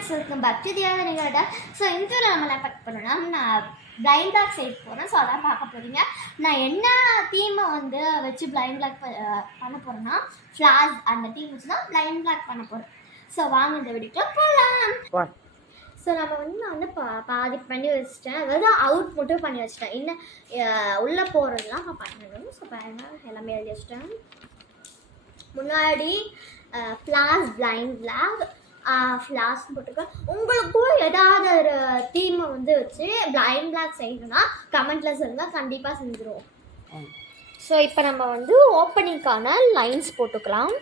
Friends, welcome back to தியாக நிகழ்டா. So இன்டர்வியூவில் நம்ம என்ன பார்க்க போகிறோம்னா, நான் பிளைண்ட் பிளாக் செய்ய போகிறேன். ஸோ அதான் பார்க்க போகிறீங்க. நான் என்ன தீமை வந்து வச்சு பிளைண்ட் பிளாக் பண்ண போகிறேன்னா, ஃப்ளாஷ் அந்த தீம் வச்சு தான் பிளைண்ட் பிளாக் பண்ண போகிறேன். ஸோ வாங்க இந்த வீடியோக்குள்ள போகலாம். ஸோ நம்ம வந்து நான் வந்து பாதி பண்ணி வச்சுட்டேன், அதாவது அவுட் மட்டும் பண்ணி வச்சுட்டேன். இன்னும் உள்ளே போகிறதுலாம் நான் பண்ணணும். ஸோ பாருங்கள், எல்லாமே எழுதி வச்சுட்டேன். முன்னாடி ஃப்ளாஷ் பிளைண்ட் பிளாக் ஃப்ளாஷ் போட்டிருக்கேன். உங்களுக்கும் ஏதாவது ஒரு தீமை வந்து வச்சு பிளைண்ட் பிளாக் செய்யணும்னா கமெண்ட்டில் சொல்லுங்கள், கண்டிப்பாக செஞ்சுருவோம். ஸோ இப்போ நம்ம வந்து ஓப்பனிங்கான லைன்ஸ் போட்டுக்கலாம்.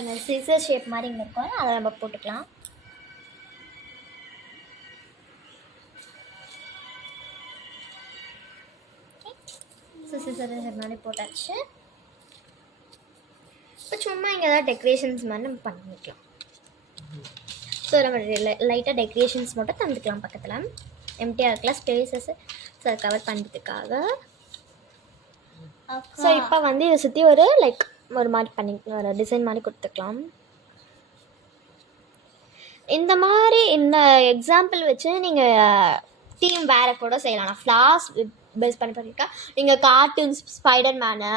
அந்த சிசர் ஷேப் மாதிரி இங்கே இருக்கும், அதை நம்ம போட்டுக்கலாம். சிசர் ஷேப் மாதிரி போட்டாச்சு. இப்போ சும்மா இங்கே ஏதாவது டெக்கரேஷன்ஸ் மாதிரி நம்ம பண்ணிக்கலாம். ஸோ நம்ம லைட்டாக டெக்கரேஷன்ஸ் மட்டும் தந்துக்கலாம். பக்கத்தில் எம்டிஆர் இருக்கலாம் ஸ்பேசஸ், ஸோ அதை கவர் பண்ணுறதுக்காக. ஸோ இப்போ வந்து இதை சுற்றி ஒரு ஒரு மாதிரி ஒரு டிசைன் மாதிரி கொடுத்துக்கலாம். இந்த மாதிரி இந்த எக்ஸாம்பிள் வச்சு நீங்கள் டீம் வேறு கூட செய்யலாம். ஃப்ளாஷ் பேஸ் பண்ணியிருக்கா, நீங்கள் கார்ட்டூன்ஸ், ஸ்பைடர் மேனு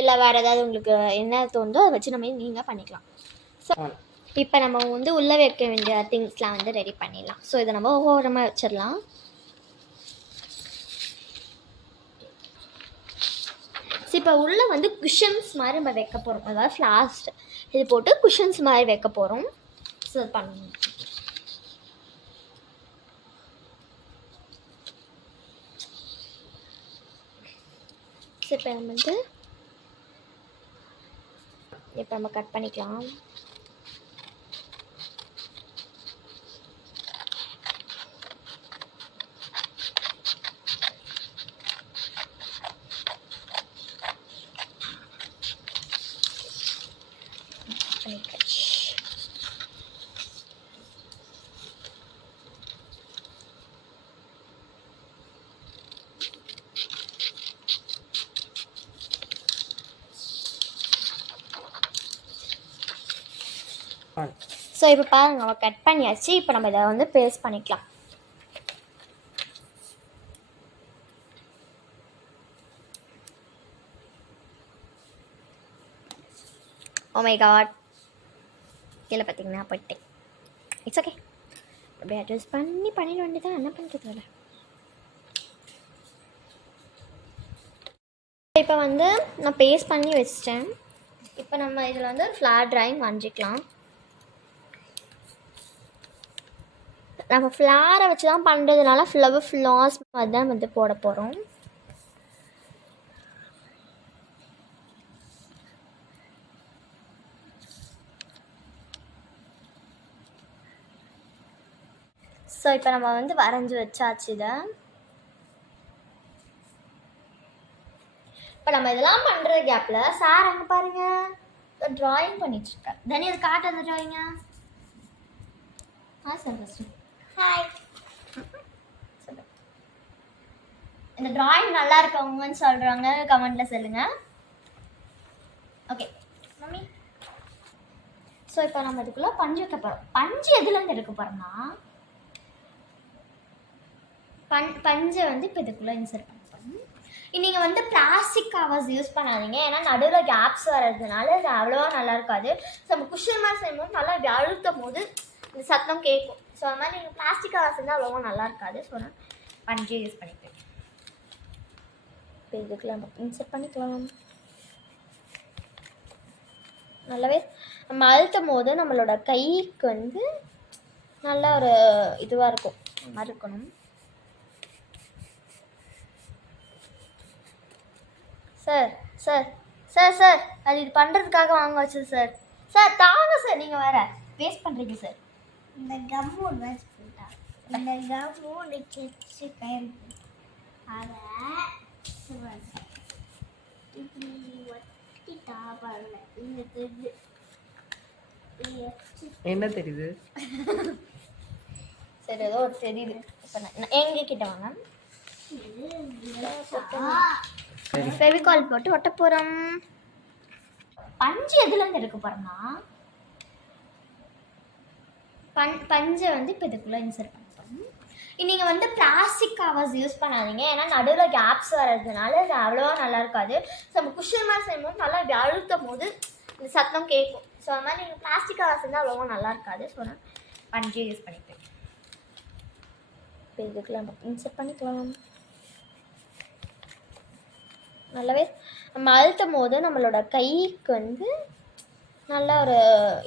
இல்லை வேறு ஏதாவது உங்களுக்கு என்ன தோணுதோ அதை வச்சு நீங்கள் பண்ணிக்கலாம். ஸோ இப்போ நம்ம வந்து உள்ளே வைக்க வேண்டிய திங்ஸ்லாம் வந்து ரெடி பண்ணிடலாம். ஸோ இதை நம்ம ஓரமாக வச்சிடலாம். ஸோ இப்போ உள்ளே வந்து குஷன்ஸ் மாதிரி நம்ம வைக்க போகிறோம், அதாவது ஃப்ளாஷ் இது போட்டு குஷன்ஸ் மாதிரி வைக்க போகிறோம். ஸோ பண்ணணும். ஸோ இப்போ நம்ம வந்து இப்போ நம்ம கட் பண்ணிக்கலாம். ஸோ இப்போ பாருங்க, நம்ம கட் பண்ணியாச்சு. இப்போ நம்ம இதை வந்து பேஸ்ட் பண்ணிக்கலாம். ஓ மை காட், கீழே பார்த்தீங்கன்னா போயிட்டேன். இட்ஸ் ஓகே, அப்படியே அட்ஜஸ்ட் பண்ணிட வேண்டியதான். என்ன பண்ணுறது இல்லை. இப்போ வந்து நான் பேஸ்ட் பண்ணி வச்சிட்டேன். இப்போ நம்ம இதில் வந்து ஃப்ளார் ட்ராயிங் வரைஞ்சிக்கலாம். நம்ம ஃப்ளாரை வச்சு தான் பண்ணுறதுனால ஃப்ளார்ஸ் மாதிரி தான் வந்து போட போகிறோம். ஸோ இப்போ நம்ம வந்து வரைஞ்சி வச்சாச்சு. இதை இப்போ நம்ம இதெல்லாம் பண்ணுற கேப்பில் சார் அங்கே பாருங்கள் ட்ராயிங் பண்ணிட்டுருக்கார். தனி அது காட்டுறது ட்ராயிங்கா? Sir first hi. இந்த ட்ராயிங் நல்லா இருக்கவங்கன்னு சொல்கிறாங்க, கமெண்ட்டில் சொல்லுங்கள். Okay mummy. ஸோ இப்போ நம்ம இதுக்குள்ளே பஞ்சு வைக்க போகிறோம். பஞ்சு எதுலேருந்து எடுக்க போகிறோம்னா, பஞ்சை வந்து இப்போ இதுக்குள்ளே இன்சர்ட் பண்ண போகிறோம். நீங்கள் வந்து பிளாஸ்டிக் கவர்ஸ் யூஸ் பண்ணாதீங்க, ஏன்னா நடுவில் கேப்ஸ் வர்றதுனால அது அவ்வளோவா நல்லா இருக்காது. ஸோ நம்ம குஷன் மாதிரி செய்யும்போது நல்லா அழுத்தும் போது இந்த சத்தம் கேட்கும். ஸோ அது மாதிரி நீங்கள் பிளாஸ்டிக் கவர்ஸ் இருந்தால் அவ்வளோவா நல்லா இருக்காது. ஸோ நான் பஞ்சே யூஸ் பண்ணிப்பேன். இப்போ இதுக்குள்ள நம்ம இன்சர்ட் பண்ணிக்கலாம். நல்லாவே நம்ம அழுத்தும் போது நம்மளோட கைக்கு வந்து நல்ல ஒரு இதுவாக இருக்கும், அந்த மாதிரி இருக்கணும். சார் சார் சார் சார் அது இது பண்ணுறதுக்காக வாங்க வச்சு சார். சார் தாங்க சார், நீங்கள் வேறு வேஸ்ட் பண்ணுறீங்க சார். இந்த கம்மு வேஸ்ட் பண்ணிட்டா, இந்த கம்மு வச்சு கையில் அதை இப்படி ஒட்டிட்டா பாருங்க. இந்த தெரியுது, என்ன தெரியுது? சரி ஏதோ ஒரு தெரியுது. இப்போ நான் எங்க கிட்ட வாங்க. ஃபெவிகால் போட்டு ஒட்ட போகிறோம். பஞ்சு எதுலேருந்து எடுக்க போகிறோம்னா பஞ்சை வந்து இப்போ இதுக்குள்ளே இன்சர்ட் பண்ண போகிறோம். நீங்கள் வந்து பிளாஸ்டிக் கவர்ஸ் யூஸ் பண்ணாதீங்க, ஏன்னா நடுவில் கேப்ஸ் வர்றதுனால அது அவ்வளோவா நல்லா இருக்காது. ஸோ நம்ம குஷன் மாதிரி செய்யும்போது நல்லா இப்படி அழுத்தும் போது இந்த சத்தம் கேட்கும். ஸோ அது மாதிரி நீங்கள் பிளாஸ்டிக் கவர்ஸ் இருந்தால் அவ்வளோவா நல்லா இருக்காது. ஸோ நான் பஞ்சே யூஸ் பண்ணிப்பேன். இப்போ இதுக்குள்ள நம்ம இன்சர்ட் பண்ணிக்கலாம். நல்லாவே நம்ம அழுத்தும் போது நம்மளோட கைக்கு வந்து நல்ல ஒரு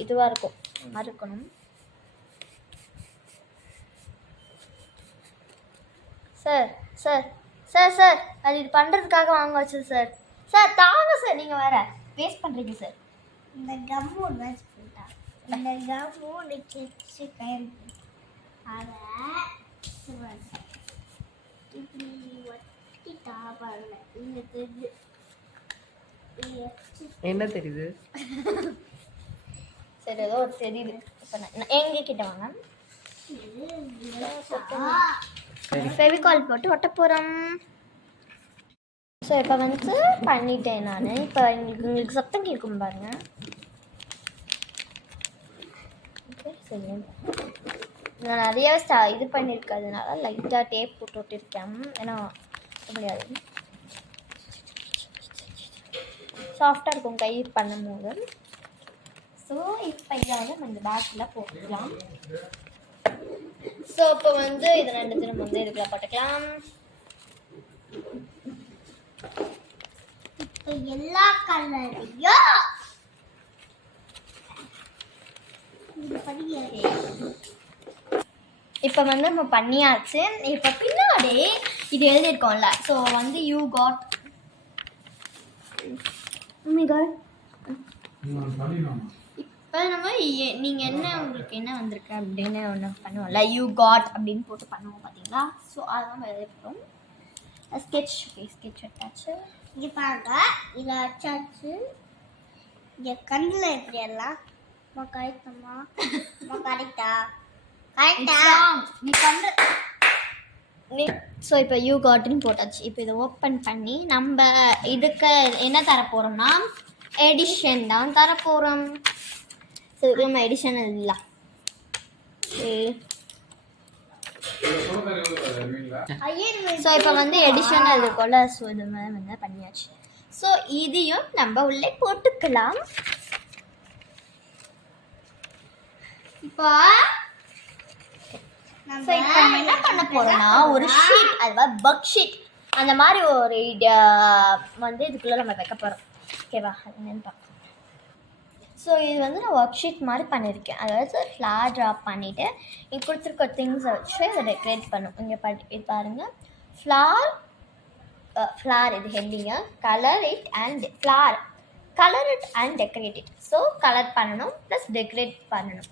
இதுவாக இருக்கும், மாதிரி இருக்கணும். சார் சார் சார் சார் அது இது பண்ணுறதுக்காக வாங்க வச்சு சார். சார் தாங்க சார், நீங்கள் வேறு வேஸ்ட் பண்ணுறீங்க சார். இந்த கம்மு வேஸ்ட் பண்ணிட்டா. இந்த கம்மு வச்சு கையில் அதை இப்படி ஒட்டிட்டா பாருங்க. இங்கே தெரியுது. என்ன தெரியுது? சரி ஏதோ ஒரு தெரியுது. இப்போ நான் எங்க கிட்ட வாங்க. ஃபெவிகால் போட்டு ஒட்ட போகிறோம். ஸோ இப்போ வந்து பண்ணிட்டேன் நான். இப்போ உங்களுக்கு சத்தம் கேட்கும் பாருங்க. ஓகே சரி, நான் நிறைய இது பண்ணியிருக்கிறதுனால லைட்டாக டேப் போட்டு விட்டுருக்கேன், ஏன்னா முடியாது, சாஃப்டாக இருக்கும் கை பண்ணும்போது. ஸோ இப்போ இதை வந்து நம்ம இந்த பேக்கில் போட்டுக்கலாம். ஸோ இப்போ வந்து இதை ரெண்டுத்தையும் நம்ம வந்து இதுக்குள்ள போட்டுக்கலாம். இப்போ எல்லா கலரையும் இப்போ வந்து நம்ம பண்ணியாச்சு. இப்போ பின்னாடி இது எழுதியிருக்கோம்ல, ஸோ வந்து யூ காட் இப்போ நம்ம நீங்கள் என்ன உங்களுக்கு என்ன வந்திருக்கு அப்படின்னு ஒன்று பண்ணுவோம்ல, யூ காட் அப்படின்னு போட்டு பண்ணுவோம் பார்த்தீங்களா. ஸோ அதெல்லாம் எழுதிருக்கோம். ஸ்கெட்ச். ஓகே ஸ்கெட்ச் எடுத்தாச்சு. இது பாருங்க, இதை அச்சாச்சு. இங்கே கண்ணில் எப்படி எல்லாம் கரெக்டமா கரெக்டா கரெக்டா நீ பண்ணுற நீ. ஸோ இப்போ யூ காட்டுன்னு போட்டாச்சு. இப்போ இதை ஓப்பன் பண்ணி நம்ம இதுக்கு என்ன தரப்போகிறோம்னா எடிஷன் தான் தரப்போகிறோம். ஸோ நம்ம எடிஷன் இல்லை. ஸோ இப்போ வந்து எடிஷனல் இருக்கும்ல, ஸோ இது மாதிரி வந்து பண்ணியாச்சு. ஸோ இதையும் நம்ம உள்ளே போட்டுக்கலாம். இப்போ நம்ம என்ன பண்ண போறோம்னா ஒரு ஷீட், அதுவா பக் ஷீட் அந்த மாதிரி ஒரு வந்து இதுக்குள்ளே நம்ம வைக்க போகிறோம். ஓகேவா, அது என்னன்னு பார்க்கலாம். ஸோ இது வந்து நான் ஒர்க் ஷீட் மாதிரி பண்ணியிருக்கேன். அதாவது ஃப்ளார் ட்ராப் பண்ணிவிட்டு இங்கே கொடுத்துருக்க திங்ஸை வச்சு இதை டெக்கரேட் பண்ணும். இங்கே இது பாருங்கள், ஃப்ளார் இது ஹெட்டிங்க, colour it and flower, colour it and decorate it. So colour பண்ணணும் ப்ளஸ் டெக்கரேட் பண்ணணும்.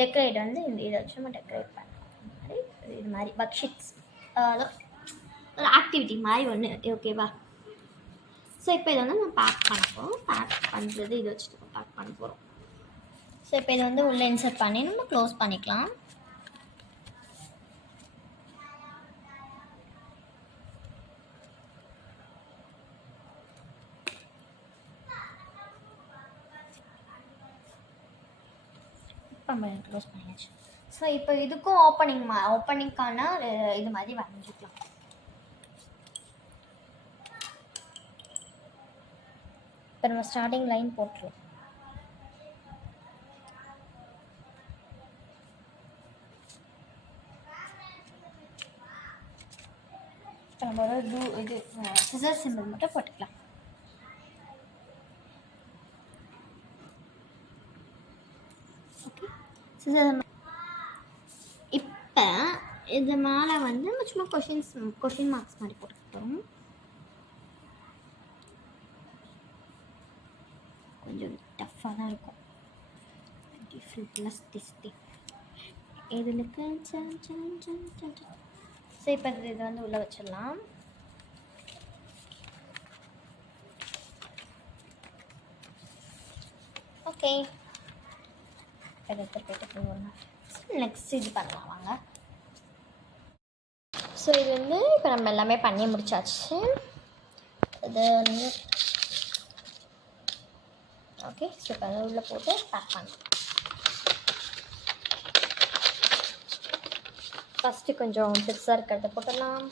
டெக்கரேட் வந்து இந்த இதை வச்சு நம்ம டெக்கரேட் பண்ணணும். இது மாதிரி ஒர்க் ஷீட்ஸ் ஒரு ஆக்டிவிட்டி மாதிரி ஒன்று. ஓகேவா. ஸோ இப்போ இதை வந்து நம்ம பேக் பண்ண போகிறோம். பேக் பண்ணுறது இதை வச்சுட்டு பேக் பண்ண போகிறோம். ஸோ இப்போ இதை வந்து உள்ளே இன்சர்ட் பண்ணி நம்ம க்ளோஸ் பண்ணிக்கலாம். நம்ம க்ளோஸ் பண்ணியாச்சு. ஸோ இப்போ இதுக்கும் ஓப்பனிங்கான இது மாதிரி வரைஞ்சிக்கலாம். இப்போ நம்ம ஸ்டார்டிங் லைன் போட்டுருவோம். இப்போ நம்ம ஒரு இது சிசர் சிம்பிள் மட்டும் போட்டுக்கலாம். Okay, scissor. இப்போ இது மேலே வந்து நம்ம சும்மா கொஷின் மார்க்ஸ் மாதிரி போட்டுக்கிட்டோம். கொஞ்சம் டஃப்பாக தான் இருக்கும். இதுக்கு ஸோ இப்போ இது வந்து உள்ளே வச்சிடலாம். ஓகே, போயிட்டு நெக்ஸ்ட் இது பண்ணலாம் வாங்க. ஸோ இது வந்து இப்போ நம்ம எல்லாமே பண்ணி முடிச்சாச்சு. இது வந்து ஓகே. ஸோ இப்போ அதை உள்ளே போட்டு பேக் பண்ணலாம். ஃபஸ்ட்டு கொஞ்சம் பெருசாக இருக்கிறத போட்டுடலாம்.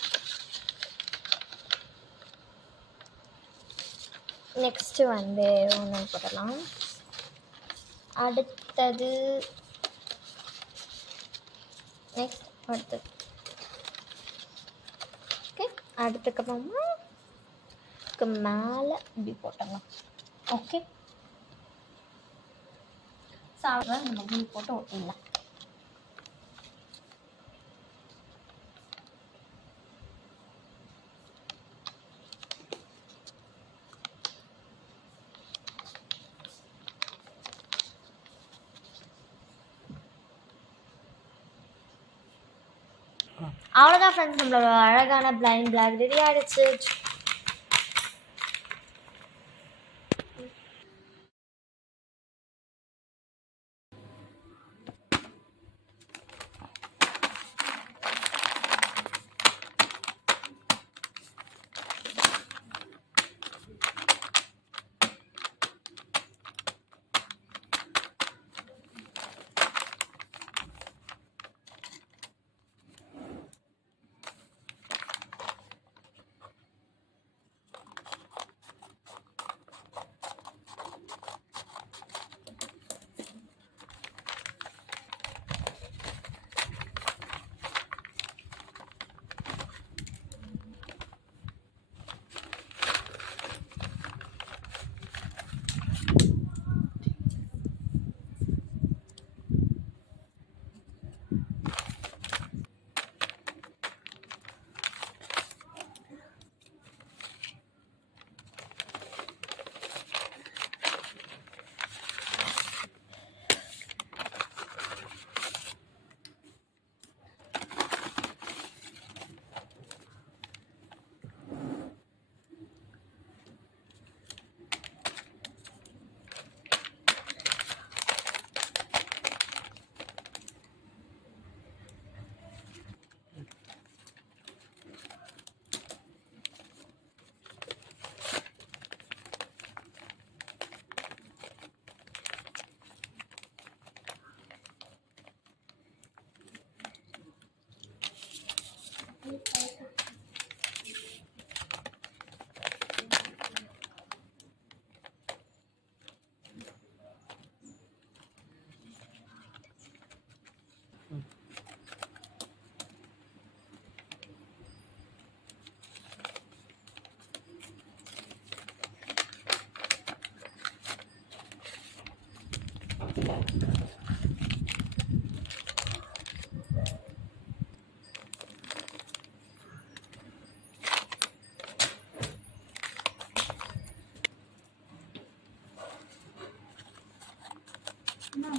நெக்ஸ்ட்டு வந்து ஒன்று போடலாம். அடுத்தது அடுத்தது ஓகே. அடுத்ததுக்கப்புறமா மேலே இப்படி போட்டலாம். ஓகே. சாப்பிட நம்ம மீன் போட்டு ஒட்டிடலாம். அவ்வளோதான் ஃப்ரெண்ட்ஸ், நம்மளோட அழகான பிளைண்ட் பிளாக் ரெடி ஆகிடுச்சு.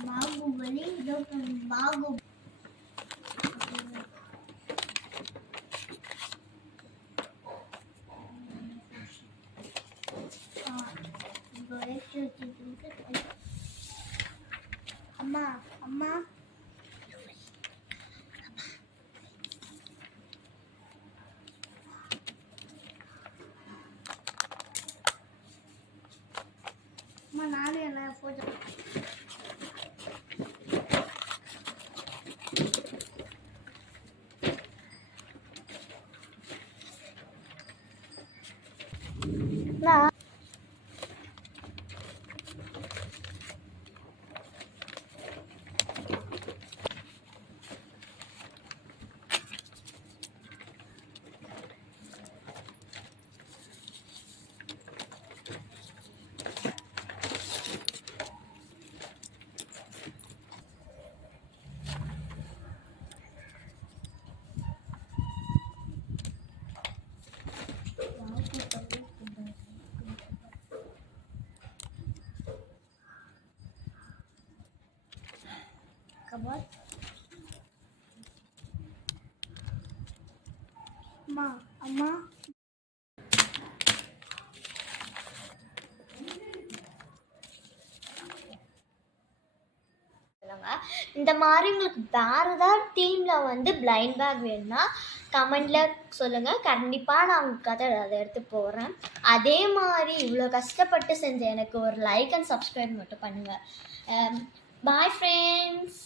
बाहुबली जो बाहु अम्मा अम्मा अम्मा नाले ना फोटो ना कबर अम्मा अम्मा இந்த மாதிரி உங்களுக்கு வேறு ஏதாவது தீமில் வந்து பிளைண்ட் பேக் வேணும்னா கமெண்டில் சொல்லுங்கள். கண்டிப்பாக நான் உங்களுக்கு அதை எடுத்து போடுறேன். அதே மாதிரி இவ்வளோ கஷ்டப்பட்டு செஞ்ச எனக்கு ஒரு லைக் அண்ட் சப்ஸ்கிரைப் மட்டும் பண்ணுங்கள். Bye friends.